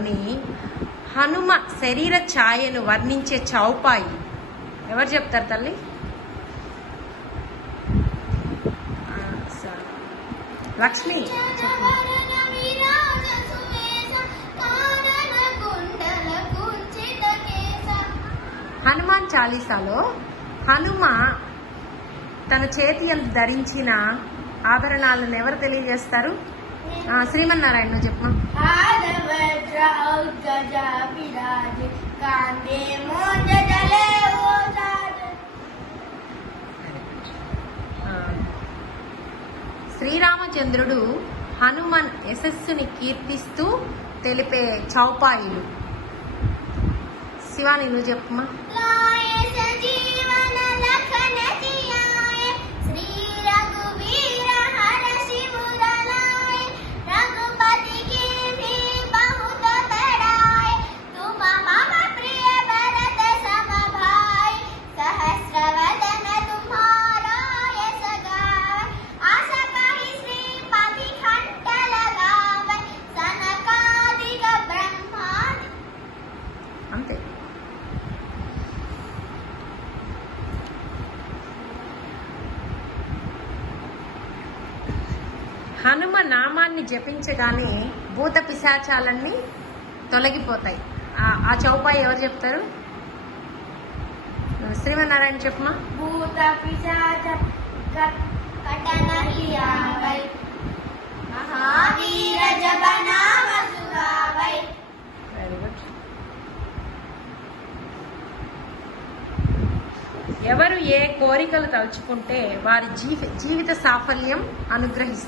తీసుకొని హనుమ శరీర ఛాయను వర్ణించే చౌపాయి ఎవరు చెప్తారు తల్లి? లక్ష్మి. హనుమాన్ చాలీసాలో హనుమ తన చేతి యందు ధరించిన ఆభరణాలను ఎవరు తెలియజేస్తారు? శ్రీమన్నారాయణ చెప్పమా. శ్రీరామచంద్రుడు హనుమన్ యశస్సుని కీర్తిస్తూ తెలిపే చౌపాయిలు. శివాని నువ్వు చెప్పమా. అంతే. హనుమ నామాన్ని జపించగానే భూత పిశాచాలన్నీ తొలగిపోతాయి. ఆ చౌపాయి ఎవరు చెప్తారు? శ్రీమన్నారాయణ చెప్పమా. భూత పిశాచ మహావీర జపనామసుగావై. Very good. ఎవరు ఏ కోరికలు తలుచుకుంటే వారి జీవిత సాఫల్యం అనుగ్రహిస్తారు.